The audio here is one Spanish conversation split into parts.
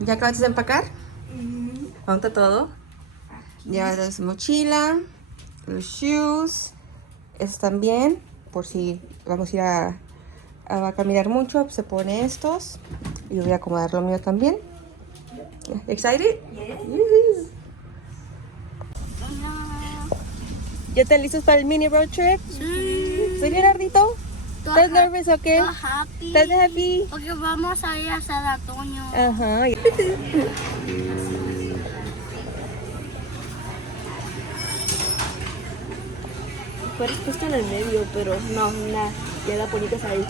¿Ya acabaste de empacar? ¿Monta todo? Lleva su mochila, los shoes, estos también, por si vamos a ir a caminar mucho, se pone estos. Y yo voy a acomodar lo mío también. ¿Excited? Yes. ¿Ya están listos para el mini road trip? Sí. ¿Sí, Gerardito? ¿Estás nervioso o qué? Happy. ¿Estás happy? Porque vamos a ir a San Antonio. Ajá. Puedes puesto en el medio, pero no, queda bonitas ahí.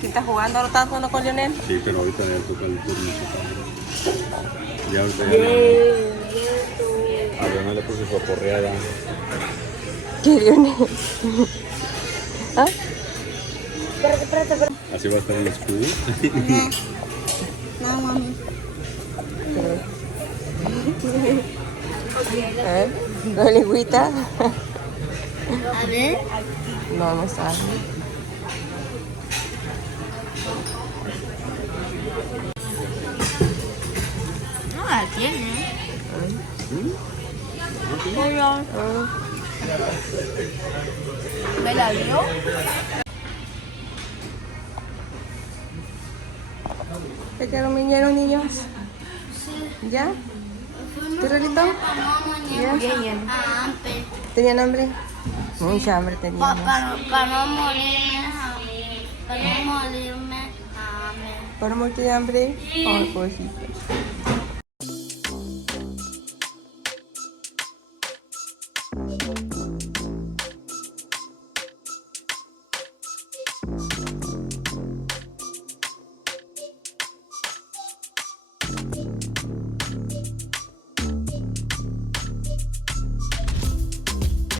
¿Quién está jugando? ¿No estás jugando con Lionel? Sí, pero ahorita ya toca el turno. Ya ahorita ya a Leonel le puse su aporreada. ¿Qué Lionel? ¿Ah? Espérate. Así va a estar el escudo. No, mami. ¿No le agüita? A ver. No, no sabe. No la tiene. Hola. ¿Me la dio? ¿Te quedaron vinieron, niños? ¿Ya? ¿Tú, Rolito? ¿Ya? ¿Tenían hambre? Mucha hambre teníamos. Para no morirme. Para no morirme. ¿Para morir de hambre? Ay, pobrecito.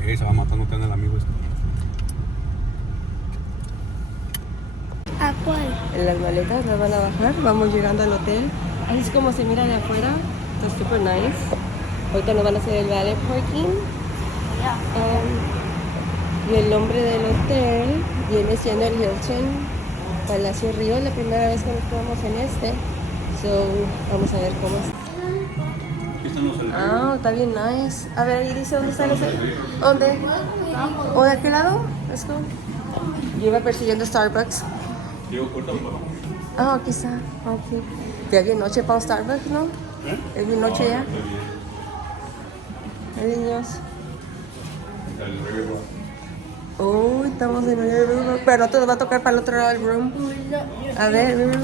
Se va matando en el amigo este. ¿A cuál? En las maletas las van a bajar. Vamos llegando al hotel. Así es como se mira de afuera. Está super nice. Ahorita nos van a hacer el valet parking. Y el nombre del hotel viene siendo el Hilton Palacio Río. Es la primera vez que nos quedamos en este. So, vamos a ver cómo es. Ah, está bien nice. A ver, ahí dice dónde está el hotel. ¿Dónde? ¿O de aquel lado? Let's go. Yo iba persiguiendo Starbucks. Ah, aquí está. Ok. Ya es bien noche para un Starbucks, ¿no? Es bien noche ya. Niños. Oh, estamos en el River. Pero no te va a tocar para el otro lado del room. A ver, River.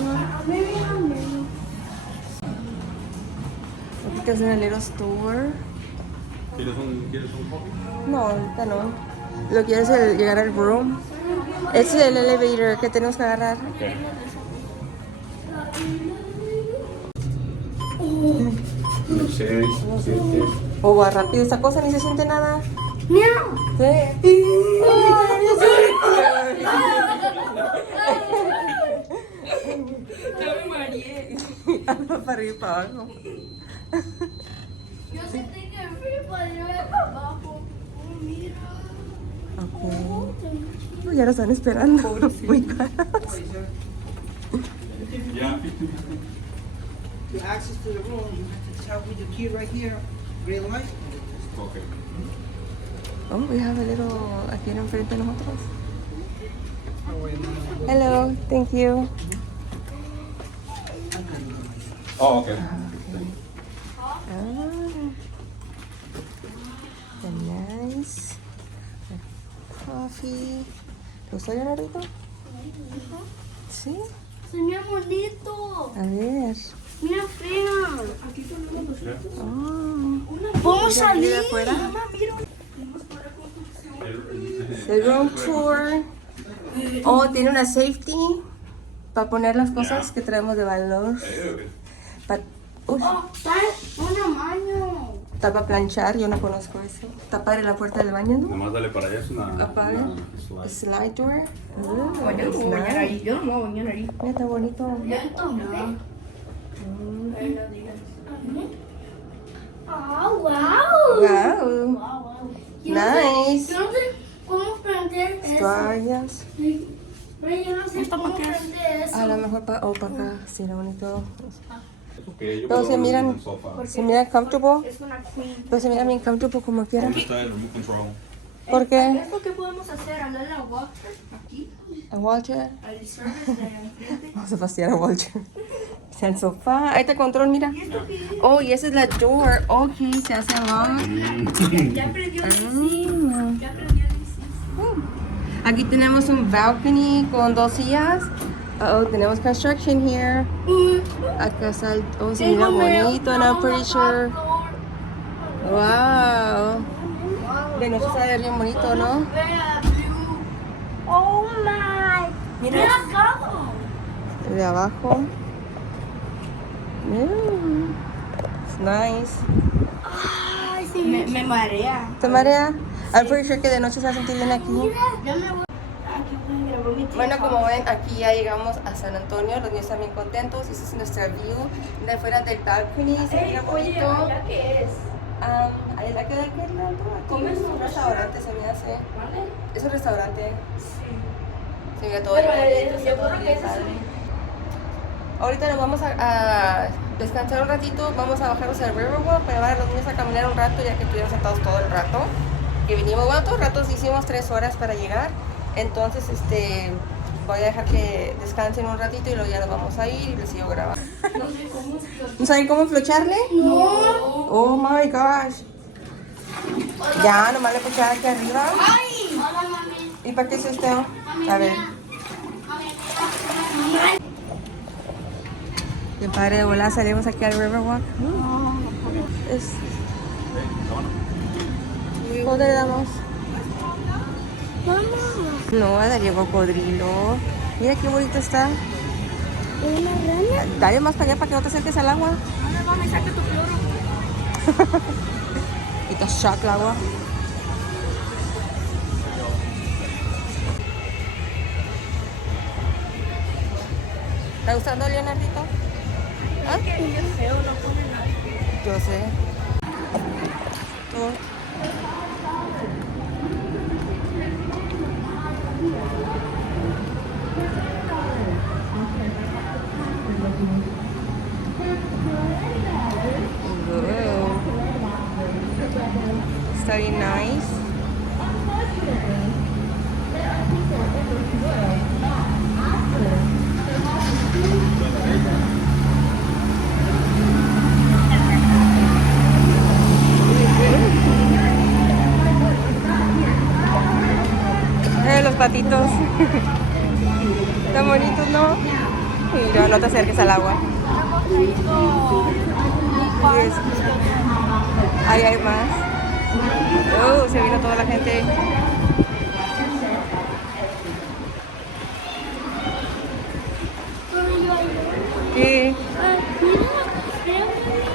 Aquí es en el Little Store. ¿Quieres un coffee? No, ahorita no. Lo que quiero es llegar al room. Ese es el elevator que tenemos que agarrar. Okay. 6, 7. O va rápido esta cosa, ni se siente nada. Mira. Sí. Ya me mareé. Ando para arriba y para abajo. Yo sentí que el frío para ir para abajo. Mira. Ok. Pues ya lo están esperando. Muy caras. Ya. To access to the room, you have to tell me the key right here, green light. Okay. Oh, we have a little aquí enfrente de nosotros. Hello, thank you. Oh, okay. Ah, nice. Coffee. ¿Te gustó, Leonardito? Sí. Se mira bonito. A ver. Mira fea. Oh. ¿Podemos salir? de afuera. Mamá, mira. El room tour. Oh, tiene una safety para poner las cosas que traemos de valor. Uy, Oh, trae un baño. está para planchar, yo no conozco eso. Está padre la puerta del baño, ¿no? Nomás dale para allá, es una Apaga. slide. Slide door. Yo no me voy a bañar ahí, yo no me voy a bañar ahí. Mira, está bonito. Oh, wow. Wow. Nice. Yo no sé cómo prender eso. Toallas. Yo no sé cómo prende eso. A lo mejor para acá, sí, lo bonito. Okay, yo Pero puedo se dormir miran, en el sofá. se miran comfortable. Es una queen. Pero se miran bien comfortable como quieran. ¿Dónde está el remote control? ¿Por qué? Es lo que podemos hacer, hablarle a Walter aquí, A Walter. al service de enfrente. Vamos a pasear a Walter. Está el sofá. Ahí está el control, mira. Oh, y esa es la door. Ok, se hace abajo. Ya prendió el sí. Ya prendió el sí. Aquí tenemos un balcony con 2 sillas. Oh, tenemos construction here. Acá está el... Oh, se mira bonito, and I'm pretty sure. Wow. De noche se ve bien bonito, ¿no? Oh my. Mira. Acá. El de abajo. It's nice. Ay, sí. Me marea. ¿Te marea? I'm pretty sure que de noche se va a sentir bien aquí. Ya me voy. Aquí pueden grabar mi Bueno, como ven, aquí ya llegamos a San Antonio. Los niños están bien contentos. Esta es nuestra view de afuera del balcony. Se mira bonito. ¿Allá qué es? Ahí la que de aquel lado. Aquí es un restaurante, se me hace. ¿Vale? Es un restaurante. Sí. Se mira todo Pero bonito, yo está todo creo que bien ese es padre. Ahorita nos vamos a descansar un ratito. Vamos a bajarnos al Riverwalk para llevar a los niños a caminar un rato, ya que estuvieron sentados todo el rato. Que vinimos, bueno, todo el rato hicimos 3 horas para llegar. Entonces, voy a dejar que descansen un ratito y luego ya nos vamos a ir y les sigo grabando. ¿No saben cómo flocharle? No. Oh my gosh. Ya, nomás le flochar aquí arriba. Ay. Hola, mami. ¿Y para qué es esto? A ver. Qué padre de volar, salimos aquí al Riverwalk. Es... ¿Dónde le damos? No, dale cocodrilo. Mira qué bonito está. ¿Una rana? Dale más para allá para que no te acerques al agua. Ahora mami, saca tu cloro. Y te shock el agua. ¿Está gustando, Leonardito? ¿Ah? Qué feo, no pone nada. Yo sé. ¿Tú? Está bien nice. Los patitos. Están bonitos, ¿no? Mira, no te acerques al agua. Yes. Ahí hay más. Oh, se vino toda la gente. ¿Qué?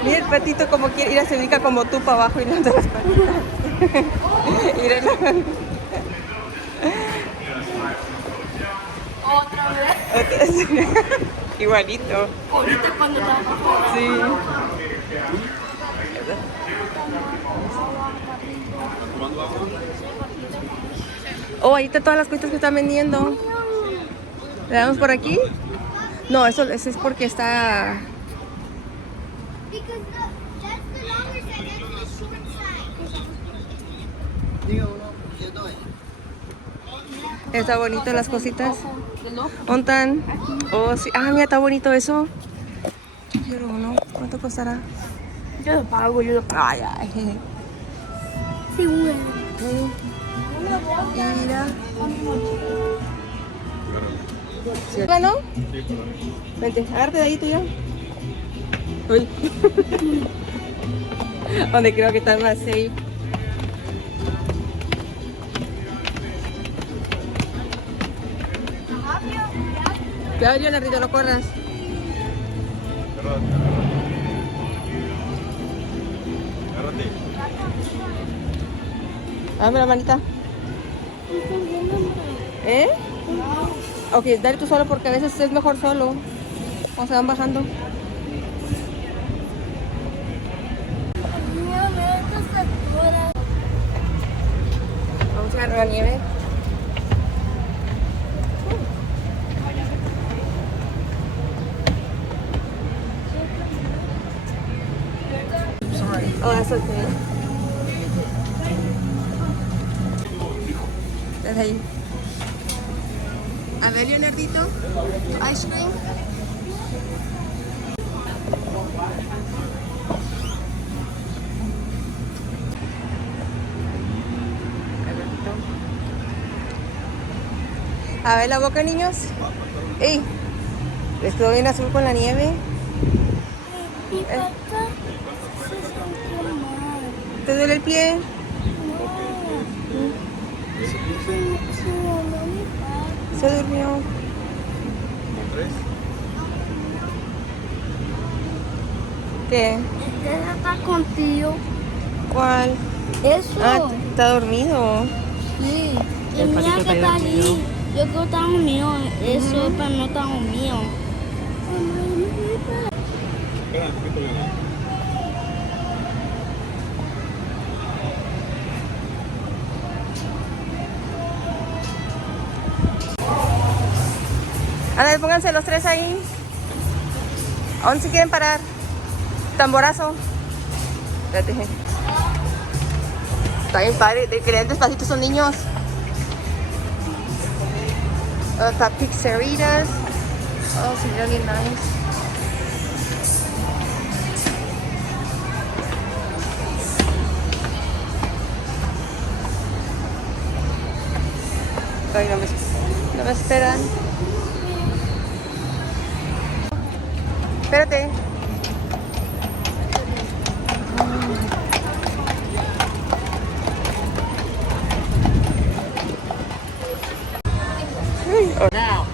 Mira el patito como quiere ir, se ubica como tú para abajo y no te las patitas. Míralo. Otra vez. Igualito. Ahorita cuando estaba afuera. Sí. Oh, ahí están todas las cositas que están vendiendo. ¿Le damos por aquí? No, eso es porque está... Because that's the longer side, that's the short side. Diga uno, yo doy. Está bonito las cositas. ¿Dónde están? Oh, sí. Ah, mira, está bonito eso. Quiero uno. ¿Cuánto costará? Yo lo pago, yo lo pago. Ay, ay. Sí, güey. Mira. ¿Sí? ¿Bueno? Vente, agárrate de ahí tú ya. Uy. Donde creo que están más safe. Cuidado, Leonardito, no corras. Agárrate. Dame la manita. ¿Eh? Ok, dale tú solo porque a veces es mejor solo. O se van bajando. Vamos a agarrar la nieve. Oh, that's okay. Desde ahí. A ver, Leonardito. Ice cream. A ver la boca, niños. ¡Ey! ¿Les quedó bien azul con la nieve? Mi papá se sintió mal. ¿Te duele el pie? Se volvió mi padre. Se durmió. ¿Qué? Ella está contigo. ¿Cuál? Eso. Ah, está dormido. Sí. El mío que está allí. Yo creo que está mío. Eso, pero no está mío. Espera un poquito, Leonardo. A ver, pónganse los tres ahí. ¿A dónde se quieren parar? Tamborazo. Espérate. Está bien padre. De que le den despacito a esos niños. Está pizzeritas. Oh, sí, really nice. Ay, no me esperan. Espérate. Now,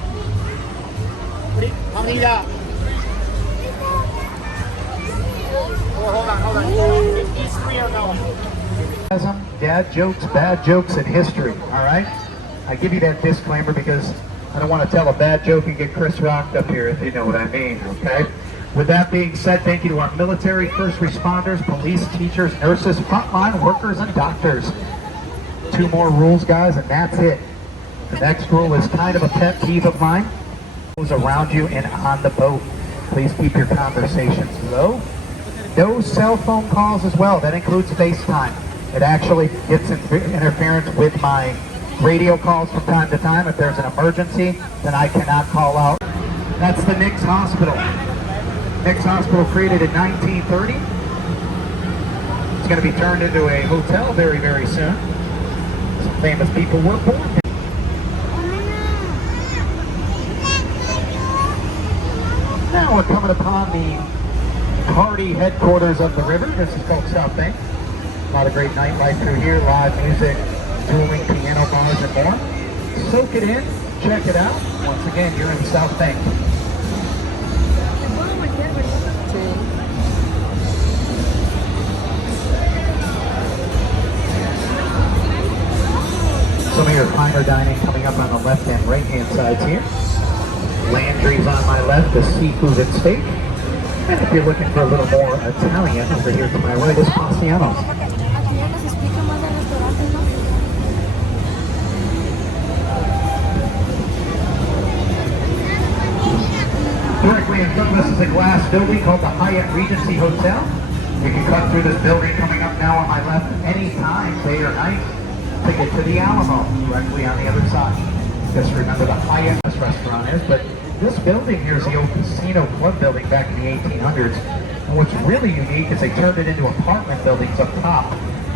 how many up? Hold on. These three are going. Dad jokes, and history, all right? I give you that disclaimer because I don't want to tell a bad joke and get Chris rocked up here, if you know what I mean, okay? With that being said, thank you to our military, first responders, police, teachers, nurses, frontline workers, and doctors. 2 more rules, guys, and that's it. The next rule is kind of a pet peeve of mine. Those around you and on the boat, please keep your conversations low. No cell phone calls as well. That includes FaceTime. It actually gets interference with my radio calls from time to time. If there's an emergency, then I cannot call out. That's the Nix Hospital. Nix Hospital, created in 1930. It's going to be turned into a hotel very, very soon. Some famous people were born here. Now we're coming upon the party headquarters of the river. This is called South Bank. A lot of great nightlife through here, live music, dueling piano bars and more. Soak it in, check it out. Once again, you're in South Bank. Some of your finer dining coming up on the left and right hand sides here. Landry's on my left, the seafood and steak. And if you're looking for a little more Italian, over here to my right is Passiano's. Directly in front of us is a glass building called the Hyatt Regency Hotel. You can cut through this building coming up now on my left anytime, day or night, to get to the Alamo, directly on the other side. Just remember the Hyatt this restaurant is, but this building here is the old casino club building back in the 1800s. And what's really unique is they turned it into apartment buildings up top.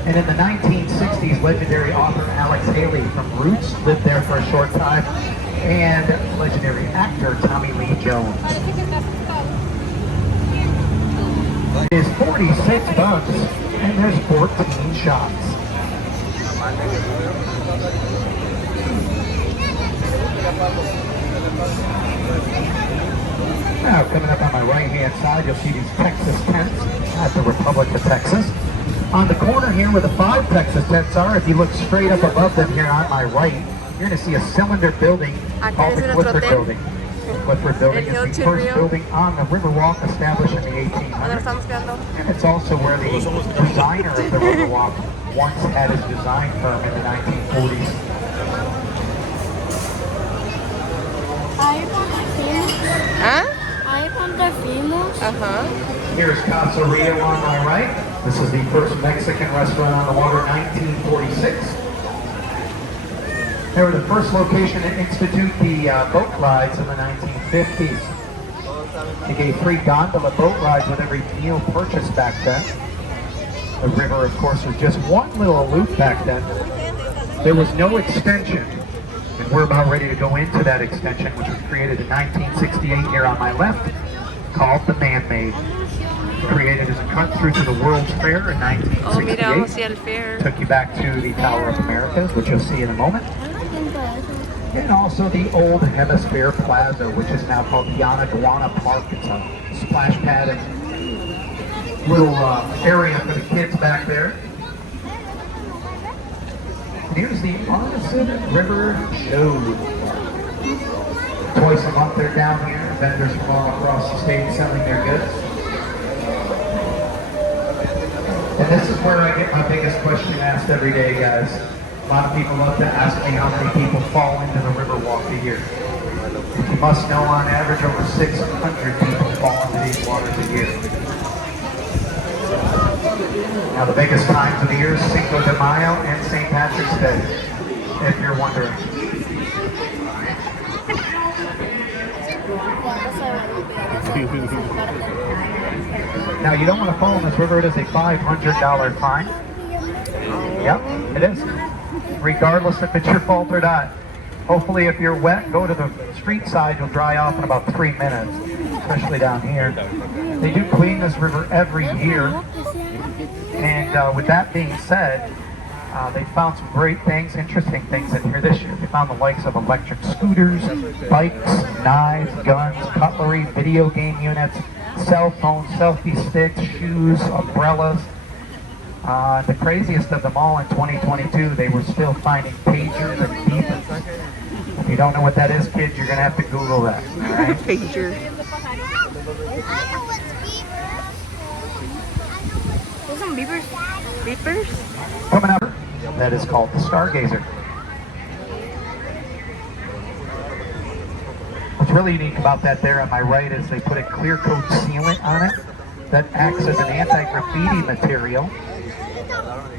And in the 1960s, legendary author Alex Haley from Roots lived there for a short time. And legendary actor Tommy Lee Jones. It is $46 and there's 14 shots. Now coming up on my right hand side, you'll see these Texas tents at the Republic of Texas. On the corner here where the 5 Texas tents are, if you look straight up above them here on my right, you're going to see a cylinder building called the Clifford Building. Clifford Building is the first building on the Riverwalk established in the 1800s. And it's also where the designer of the Riverwalk once had his design firm in the 1940s. ¿Ah? Ahí cuando fuimos. Ajá. Here's Casa Rio on my right. This is the first Mexican restaurant on the water, 1946. They were the first location to institute the boat rides in the 1950s. They gave free gondola boat rides with every meal purchased back then. The river, of course, was just one little loop back then. There was no extension, and we're about ready to go into that extension, which was created in 1968 here on my left, called the Man-Made. Created as a cut through to the World's Fair in 1968. Took you back to the Tower of Americas, which you'll see in a moment. And also the Old Hemisphere Plaza, which is now called Yanaguana Park. It's a splash pad and little area for the kids back there. And here's the Arneson River Show. Twice a month they're down here. Vendors from all across the state selling their goods. And this is where I get my biggest question asked every day, guys. A lot of people love to ask me how many people fall into the Riverwalk a year. You must know on average over 600 people fall into these waters a year. Now the biggest times of the year is Cinco de Mayo and St. Patrick's Day, if you're wondering. Now you don't want to fall in this river, it is a $500 fine. Yep, it is. Regardless if it's your fault or not. Hopefully if you're wet, go to the street side, you'll dry off in about 3 minutes, especially down here. They do clean this river every year. And with that being said, they found some great things, interesting things in here this year. They found the likes of electric scooters, bikes, knives, guns, cutlery, video game units, cell phones, selfie sticks, shoes, umbrellas. The craziest of them all in 2022, they were still finding pagers and beepers. If you don't know what that is, kids, you're going to have to Google that. All right? Pager. There's some beepers. Beepers? Coming up, that is called the Stargazer. What's really unique about that there on my right is they put a clear coat sealant on it that acts as an anti-graffiti material.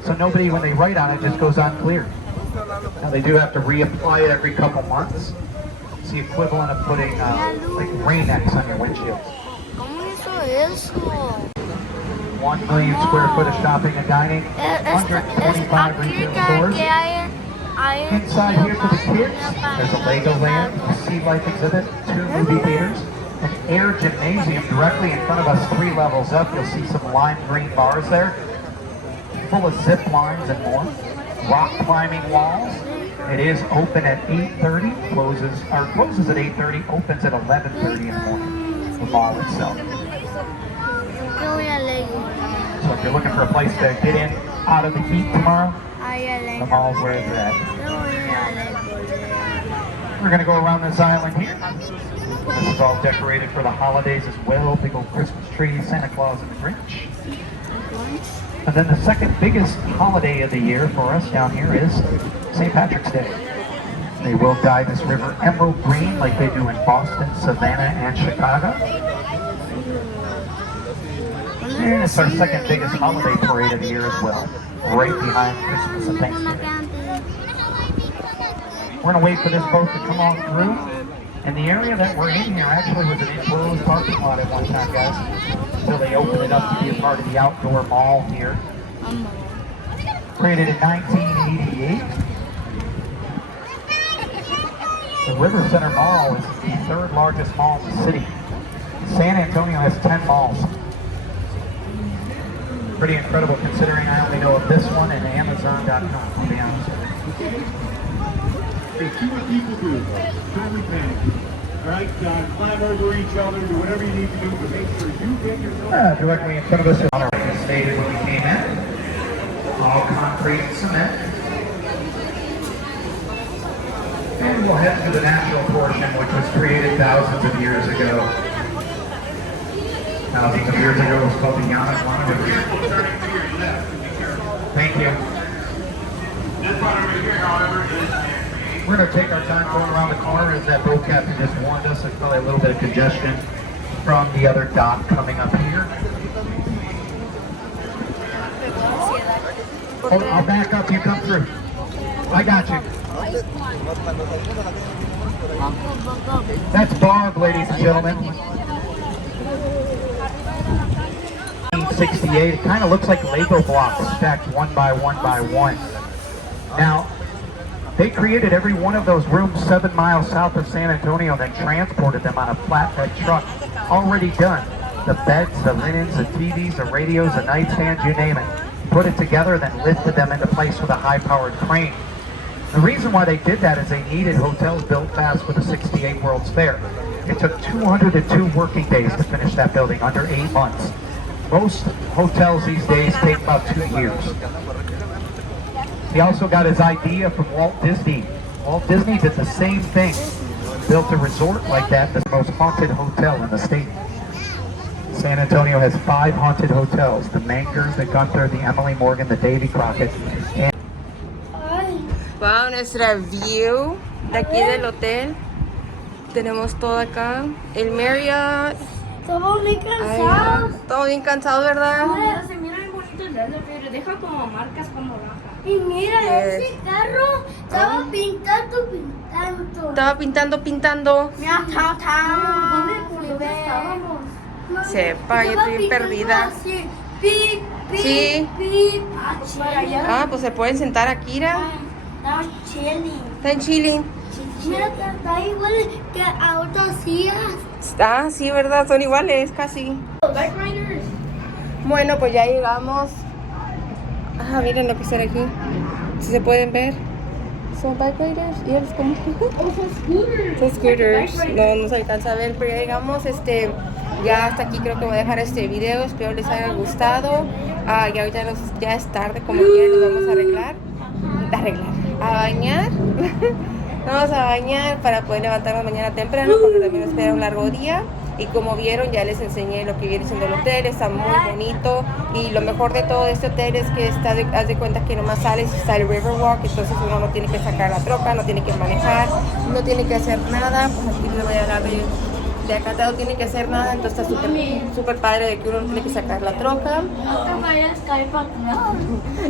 So nobody, when they write on it, just goes on clear. Now they do have to reapply it every couple months. It's the equivalent of putting like Rain-X on your windshield. 1 million square foot of shopping and dining, 125 retail stores. Inside here for the kids, there's a Legoland, a Sea Life exhibit, 2 movie theaters, an air gymnasium directly in front of us 3 levels up. You'll see some lime green bars there, full of zip lines and more. Rock climbing walls. It is open at 8:30, closes at 8:30, opens at 11:30 in the morning, the mall itself. So if you're looking for a place to get in out of the heat tomorrow, the mall's where it's at. We're going to go around this island here. This is all decorated for the holidays as well. Big old Christmas tree, Santa Claus and the Grinch. And then the second biggest holiday of the year for us down here is St. Patrick's Day. They will dye this river emerald green like they do in Boston, Savannah, and Chicago. And it's our second biggest holiday parade of the year as well, right behind Christmas and Thanksgiving. We're going to wait for this boat to come on through. And the area that we're in here actually was an enclosed parking lot at one time, guys. So they opened it up to be a part of the outdoor mall here. Created in 1988. The River Center Mall is the 3rd largest mall in the city. San Antonio has 10 malls. Pretty incredible considering I only know of this one and Amazon.com, to be honest with you. See what people do. Don't repent. All right, climb over each other, do whatever you need to do to make sure you get yourself. Directly in front of us is on our stated when we came in. All concrete and cement. And we'll head to the natural portion, which was created thousands of years ago. Thousands of years ago, it was called the Yanaguana River. Thank you. This one over here, however, is We're going to take our time going around the corner as that boat captain just warned us. There's probably a little bit of congestion from the other dock coming up here. Oh, I'll back up, you come through. I got you. That's Barb, ladies and gentlemen. 1968. It kind of looks like Lego blocks stacked one by one by one. Now, they created every one of those rooms 7 miles south of San Antonio, then transported them on a flatbed truck, already done. The beds, the linens, the TVs, the radios, the nightstands, you name it. Put it together, then lifted them into place with a high-powered crane. The reason why they did that is they needed hotels built fast for the 68 World's Fair. It took 202 working days to finish that building, under 8 months. Most hotels these days take about 2 years. He also got his idea from Walt Disney. Walt Disney did the same thing. Built a resort like that, the most haunted hotel in the state. San Antonio has 5 haunted hotels: the Mankers, the Gunther, the Emily Morgan, the Davy Crockett, and Wow, nuestra view de aquí del hotel. Tenemos todo acá. El Marriott. Estamos muy Ay, cansados. todo bien cansado, ¿verdad? Mira, se mira bien bonito el dedo, pero deja como marcas como raja. Y mira, Yes. ese carro estaba pintando. Estaba pintando. Mira, ¿Dónde estábamos? Sepa, yo estoy bien perdida. Así. Pip, pip, Sí. pip. Ah, pues se pueden sentar aquí, ¿ra? Estaba chilling. Están chilling. Mira, está igual que a otras sillas. Ah, sí, ¿verdad? Son iguales, casi. Bike riders. Bueno, pues ya llegamos. Ah, miren lo que está aquí. Si se pueden ver. Son bike riders. Y es como... Son scooters. No se alcanza a ver, pero ya llegamos. Ya hasta aquí creo que voy a dejar este video. Espero les haya gustado. Ya ahorita ya es tarde, como quiera nos vamos a arreglar. A bañar. Vamos a bañar para poder levantarnos mañana temprano, porque también nos espera un largo día. Y como vieron, ya les enseñé lo que viene siendo el hotel. Está muy bonito. Y lo mejor de todo este hotel es que haz de cuenta que nomás sales y está el Riverwalk. Entonces uno no tiene que sacar la troca, no tiene que manejar, no tiene que hacer nada. Pues aquí les voy a hablar de acá, no tiene que hacer nada. Entonces está súper padre de que uno no tiene que sacar la troca. No te vayas a caer para atrás.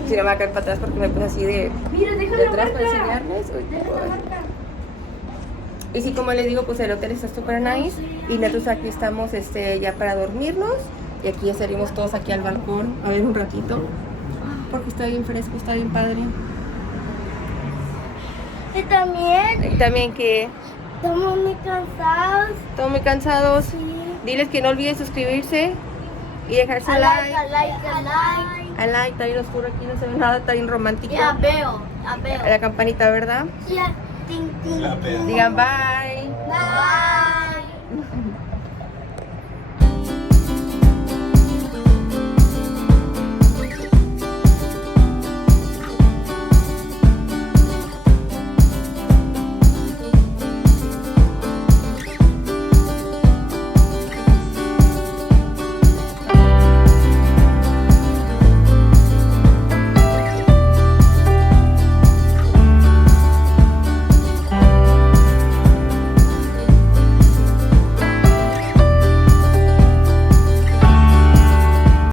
Si no me va a caer para atrás porque me puse así de atrás para enseñarles. Uy, y sí, como les digo, pues el hotel está súper nice. Y nosotros aquí estamos ya para dormirnos. Y aquí ya salimos todos aquí al balcón a ver un ratito. Porque está bien fresco, está bien padre. Y también Que estamos muy cansados. estamos muy cansados. Diles que no olviden suscribirse y dejar su like. A like. Está bien oscuro aquí, no se ve nada, está bien romántico. Ya veo. La campanita, ¿verdad? Ya, ting, ting, ting. Digan bye. Bye.